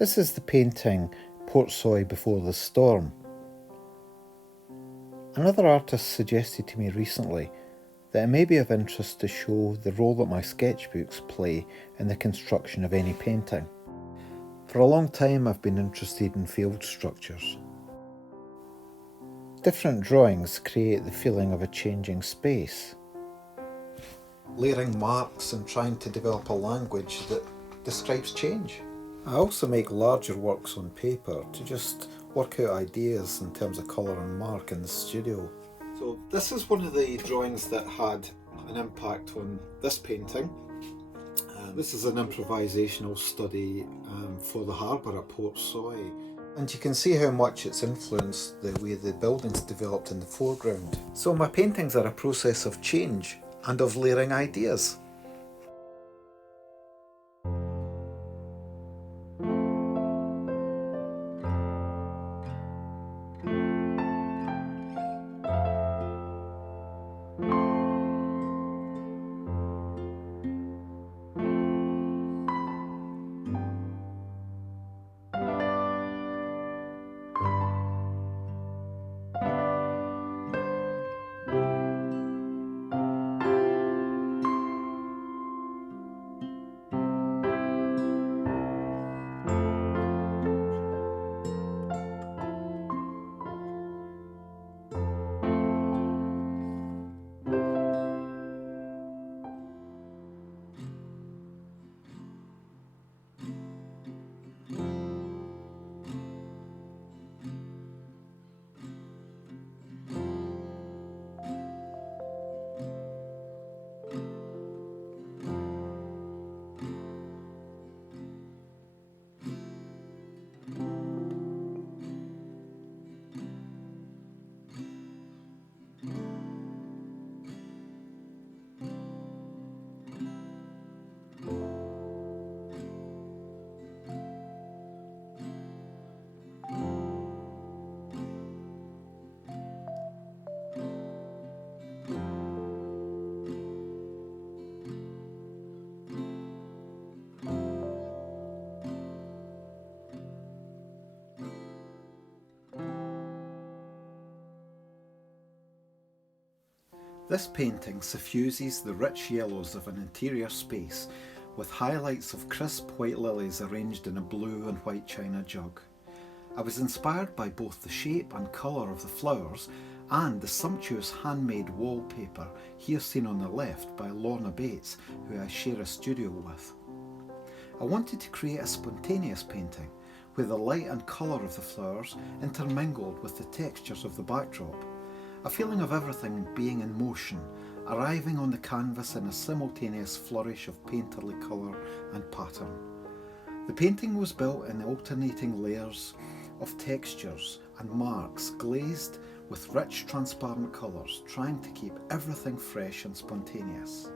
This is the painting Portsoy Before the Storm. Another artist suggested to me recently that it may be of interest to show the role that my sketchbooks play in the construction of any painting. For a long time I've been interested in field structures. Different drawings create the feeling of a changing space. Layering marks and trying to develop a language that describes change. I also make larger works on paper to just work out ideas in terms of colour and mark in the studio. So this is one of the drawings that had an impact on this painting. This is an improvisational study for the harbour at Portsoy. And you can see how much it's influenced the way the buildings developed in the foreground. So my paintings are a process of change and of layering ideas. This painting suffuses the rich yellows of an interior space with highlights of crisp white lilies arranged in a blue and white china jug. I was inspired by both the shape and colour of the flowers and the sumptuous handmade wallpaper here seen on the left by Lorna Bates, who I share a studio with. I wanted to create a spontaneous painting where the light and colour of the flowers intermingled with the textures of the backdrop. A feeling of everything being in motion, arriving on the canvas in a simultaneous flourish of painterly colour and pattern. The painting was built in alternating layers of textures and marks glazed with rich transparent colours, trying to keep everything fresh and spontaneous.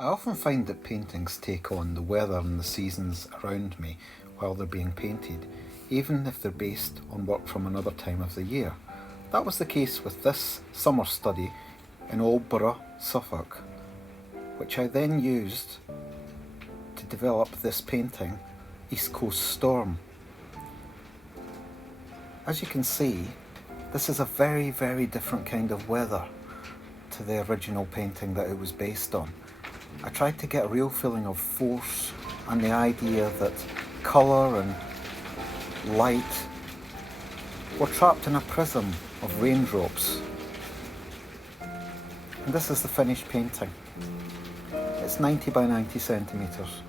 I often find that paintings take on the weather and the seasons around me while they're being painted, even if they're based on work from another time of the year. That was the case with this summer study in Aldborough, Suffolk, which I then used to develop this painting, East Coast Storm. As you can see, this is a very, very different kind of weather to the original painting that it was based on. I tried to get a real feeling of force and the idea that colour and light were trapped in a prism of raindrops. And this is the finished painting. It's 90 by 90 centimetres.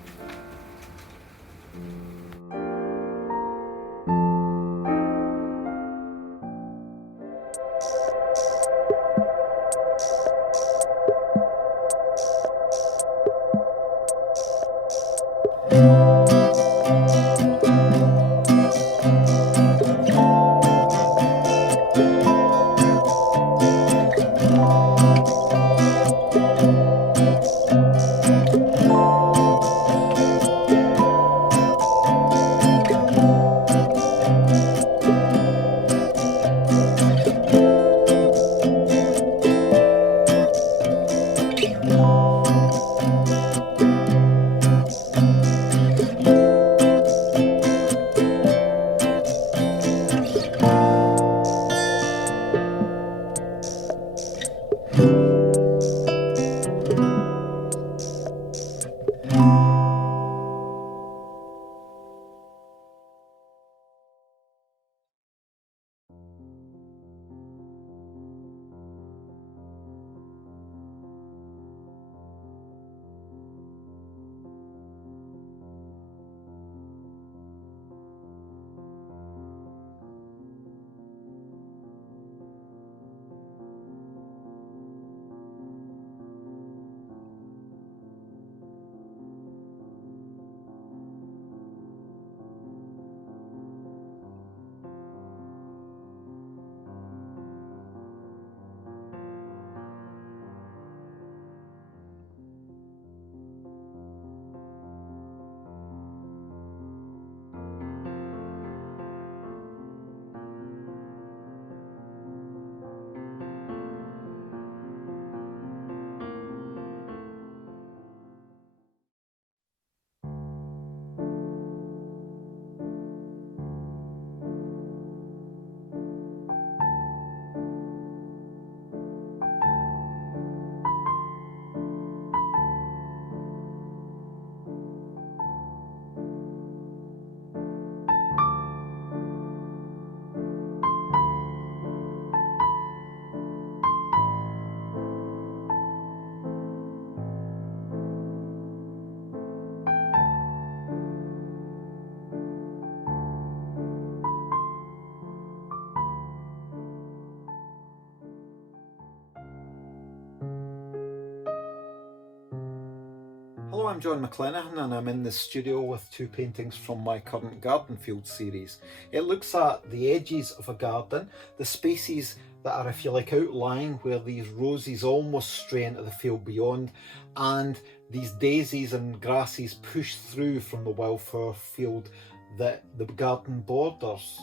Hello, I'm John McLenaghan and I'm in the studio with two paintings from my current Garden Field series. It looks at the edges of a garden, the spaces that are, if you like, outlying where these roses almost stray into the field beyond, and these daisies and grasses push through from the wildflower field that the garden borders.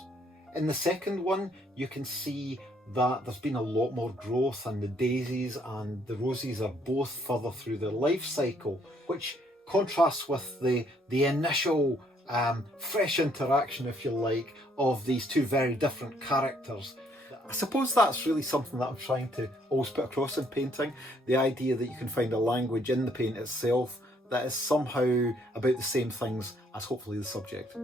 In the second one, you can see that there's been a lot more growth, and the daisies and the roses are both further through their life cycle, which contrasts with the initial fresh interaction, if you like, of these two very different characters. I suppose that's really something that I'm trying to always put across in painting, the idea that you can find a language in the paint itself that is somehow about the same things as hopefully the subject.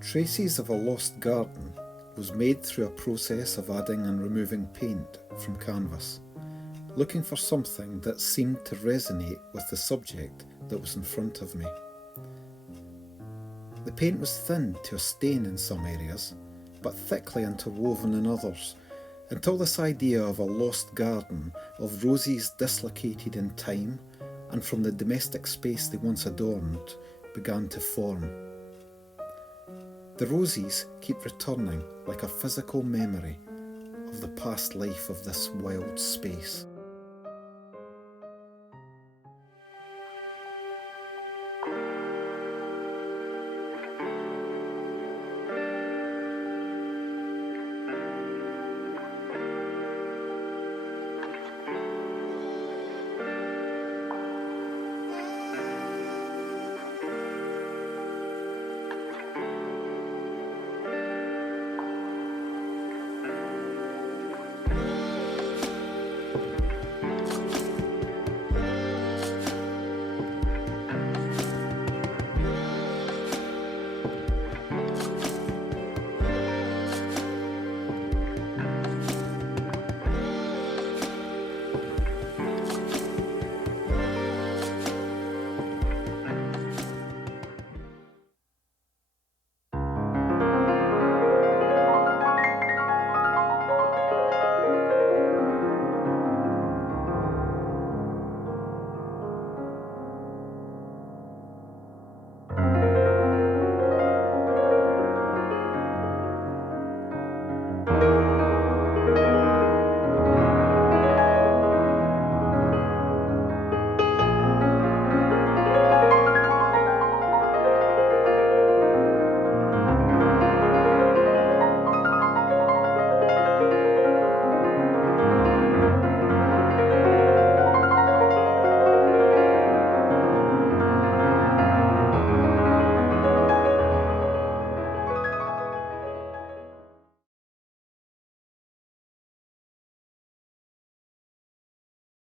Traces of a Lost Garden was made through a process of adding and removing paint from canvas, looking for something that seemed to resonate with the subject that was in front of me. The paint was thinned to a stain in some areas, but thickly interwoven in others, until this idea of a lost garden, of roses dislocated in time and from the domestic space they once adorned, began to form. The roses keep returning like a physical memory of the past life of this wild space.